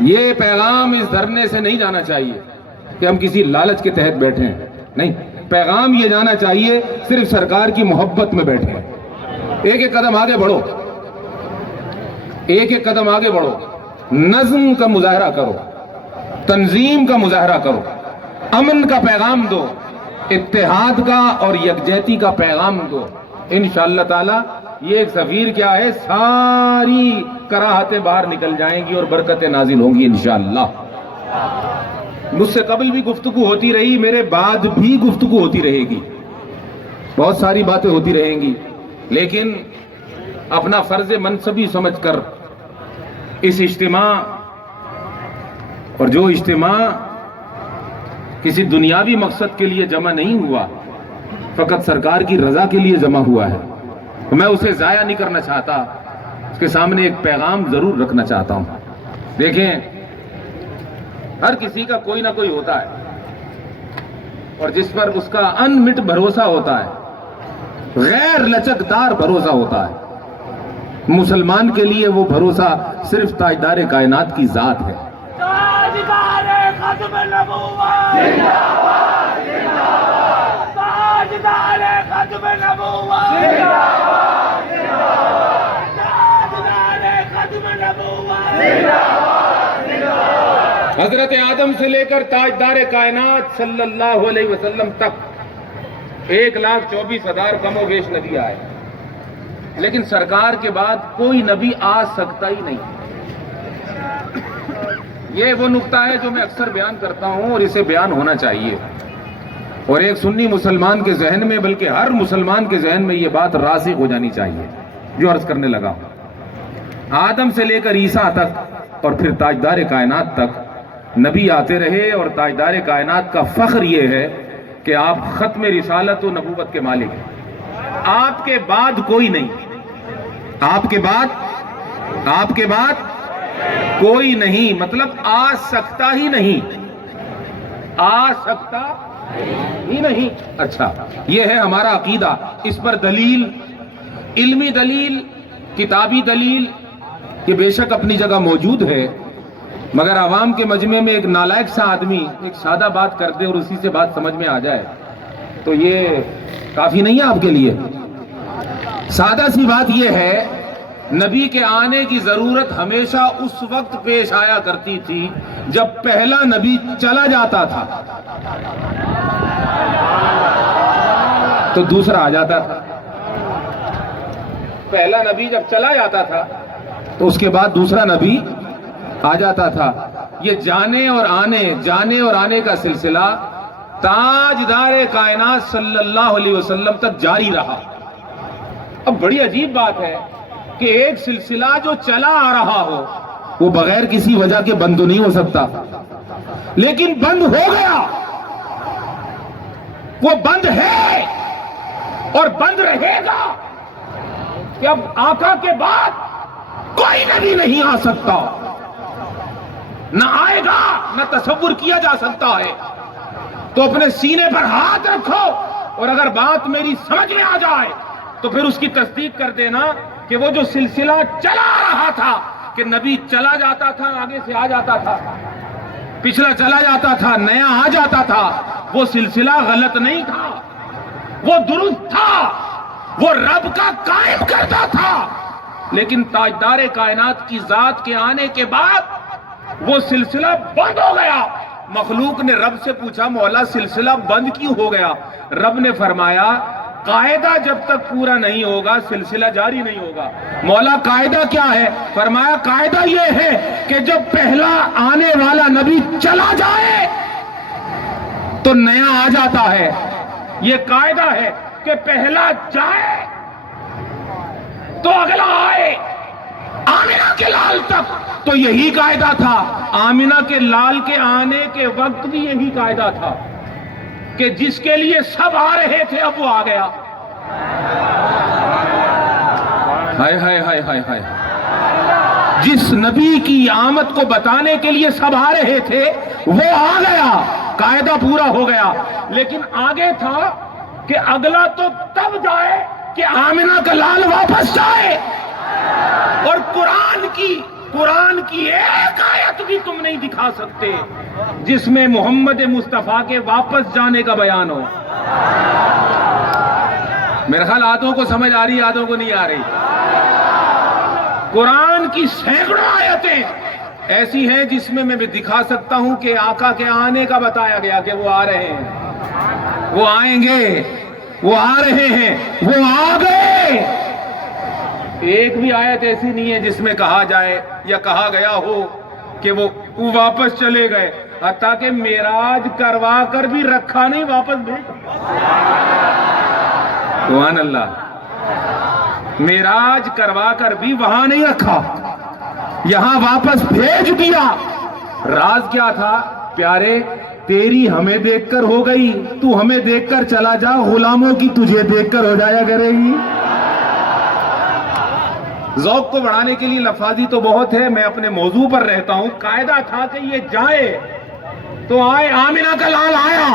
یہ پیغام اس دھرنے سے نہیں جانا چاہیے کہ ہم کسی لالچ کے تحت بیٹھے ہیں، نہیں، پیغام یہ جانا چاہیے صرف سرکار کی محبت میں بیٹھے ہیں۔ ایک ایک قدم آگے بڑھو، ایک ایک قدم آگے بڑھو، نظم کا مظاہرہ کرو، تنظیم کا مظاہرہ کرو، امن کا پیغام دو، اتحاد کا اور یکجہتی کا پیغام دو۔ انشاءاللہ تعالی یہ ایک سفیر کیا ہے، ساری کراہتیں باہر نکل جائیں گی اور برکتیں نازل ہوں گی انشاءاللہ۔ مجھ سے قبل بھی گفتگو ہوتی رہی، میرے بعد بھی گفتگو ہوتی رہے گی، بہت ساری باتیں ہوتی رہیں گی، لیکن اپنا فرض منصبی سمجھ کر اس اجتماع، اور جو اجتماع کسی دنیاوی مقصد کے لیے جمع نہیں ہوا، فقط سرکار کی رضا کے لیے جمع ہوا ہے، میں اسے ضائع نہیں کرنا چاہتا، اس کے سامنے ایک پیغام ضرور رکھنا چاہتا ہوں۔ دیکھیں، ہر کسی کا کوئی نہ کوئی ہوتا ہے اور جس پر اس کا انمٹ بھروسہ ہوتا ہے، غیر لچکدار بھروسہ ہوتا ہے۔ مسلمان کے لیے وہ بھروسہ صرف تاجدار کائنات کی ذات ہے۔ تاجدار ختم نبوت زندہ باد، زندہ باد، تاجدار ختم نبوت زندہ باد، زندہ باد، تاجدار ختم نبوت زندہ باد، زندہ باد۔ حضرت آدم سے لے کر تاجدار کائنات صلی اللہ علیہ وسلم تک 1,24,000 کم و بیش نبی آئے، لیکن سرکار کے بعد کوئی نبی آ سکتا ہی نہیں۔ یہ وہ نقطہ ہے جو میں اکثر بیان کرتا ہوں اور اسے بیان ہونا چاہیے، اور ایک سنی مسلمان کے ذہن میں، بلکہ ہر مسلمان کے ذہن میں یہ بات راسخ ہو جانی چاہیے جو عرض کرنے لگا ہوں۔ آدم سے لے کر عیسیٰ تک اور پھر تاجدار کائنات تک نبی آتے رہے، اور تاجدار کائنات کا فخر یہ ہے کہ آپ ختم رسالت و نبوت کے مالک ہیں۔ آپ کے بعد کوئی نہیں، آپ کے بعد کوئی نہیں، مطلب آ سکتا ہی نہیں، آ سکتا ہی نہیں۔ اچھا، یہ ہے ہمارا عقیدہ، اس پر دلیل، علمی دلیل، کتابی دلیل، یہ بے شک اپنی جگہ موجود ہے، مگر عوام کے مجمع میں ایک نالائق سا آدمی ایک سادہ بات کر دے اور اسی سے بات سمجھ میں آ جائے تو یہ کافی نہیں ہے آپ کے لیے۔ سادہ سی بات یہ ہے، نبی کے آنے کی ضرورت ہمیشہ اس وقت پیش آیا کرتی تھی جب پہلا نبی چلا جاتا تھا تو دوسرا آ جاتا تھا، پہلا نبی جب چلا جاتا تھا تو اس کے بعد دوسرا نبی آ جاتا تھا۔ یہ جانے اور آنے کا سلسلہ تاجدار کائنات صلی اللہ علیہ وسلم تک جاری رہا۔ اب بڑی عجیب بات ہے کہ ایک سلسلہ جو چلا آ رہا ہو وہ بغیر کسی وجہ کے بند نہیں ہو سکتا، لیکن بند ہو گیا، وہ بند ہے اور بند رہے گا کہ اب آقا کے بعد کوئی نبی نہیں آ سکتا، نہ آئے گا، نہ تصور کیا جا سکتا ہے۔ تو اپنے سینے پر ہاتھ رکھو اور اگر بات میری سمجھ میں آ جائے تو پھر اس کی تصدیق کر دینا کہ وہ جو سلسلہ چلا رہا تھا کہ نبی چلا جاتا تھا، آگے سے آ جاتا تھا، پچھلا چلا جاتا تھا، نیا آ جاتا تھا، وہ سلسلہ غلط نہیں تھا، وہ درست تھا، وہ رب کا قائم کرتا تھا، لیکن تاجدار کائنات کی ذات کے آنے کے بعد وہ سلسلہ بند ہو گیا۔ مخلوق نے رب سے پوچھا، مولا سلسلہ بند کیوں ہو گیا؟ رب نے فرمایا، قاعدہ جب تک پورا نہیں ہوگا سلسلہ جاری نہیں ہوگا۔ مولا قاعدہ کیا ہے؟ فرمایا قاعدہ یہ ہے کہ جب پہلا آنے والا نبی چلا جائے تو نیا آ جاتا ہے۔ یہ قاعدہ ہے کہ پہلا جائے تو اگلا آئے۔ آمنہ کے لال تک تو یہی قاعدہ تھا، آمنہ کے لال کے آنے کے وقت بھی یہی قاعدہ تھا کہ جس کے لیے سب آ رہے تھے اب وہ آ گیا۔ ہائے ہائے ہائے ہائے ہائے، جس نبی کی آمد کو بتانے کے لیے سب آ رہے تھے وہ آ گیا، قاعدہ پورا ہو گیا۔ لیکن آگے تھا کہ اگلا تو تب جائے کہ آمنہ کا لال واپس جائے۔ اور قرآن کی ایک آیت بھی تم نہیں دکھا سکتے جس میں محمد مصطفیٰ کے واپس جانے کا بیان ہو. میرے خیال آدھوں کو سمجھ آ رہی, آدھوں کو نہیں آ رہی. قرآن کی سینکڑوں آیتیں ایسی ہیں جس میں دکھا سکتا ہوں کہ آقا کے آنے کا بتایا گیا کہ وہ آ رہے ہیں, وہ آئیں گے, وہ آ رہے ہیں, وہ آ گئے. ایک بھی آیت ایسی نہیں ہے جس میں کہا جائے یا کہا گیا ہو کہ وہ واپس چلے گئے. حتیٰ کہ معراج کروا کر بھی رکھا نہیں, واپس بھیج. سبحان اللہ. معراج کروا کر بھی وہاں نہیں رکھا, یہاں واپس بھیج دیا. راز کیا تھا؟ پیارے تیری ہمیں دیکھ کر ہو گئی, تو ہمیں دیکھ کر چلا جا, غلاموں کی تجھے دیکھ کر ہو جایا کرے گی. ذوق کو بڑھانے کے لیے لفاظی تو بہت ہے, میں اپنے موضوع پر رہتا ہوں. قاعدہ تھا کہ یہ جائے تو آئے. آمنہ کا لال آیا,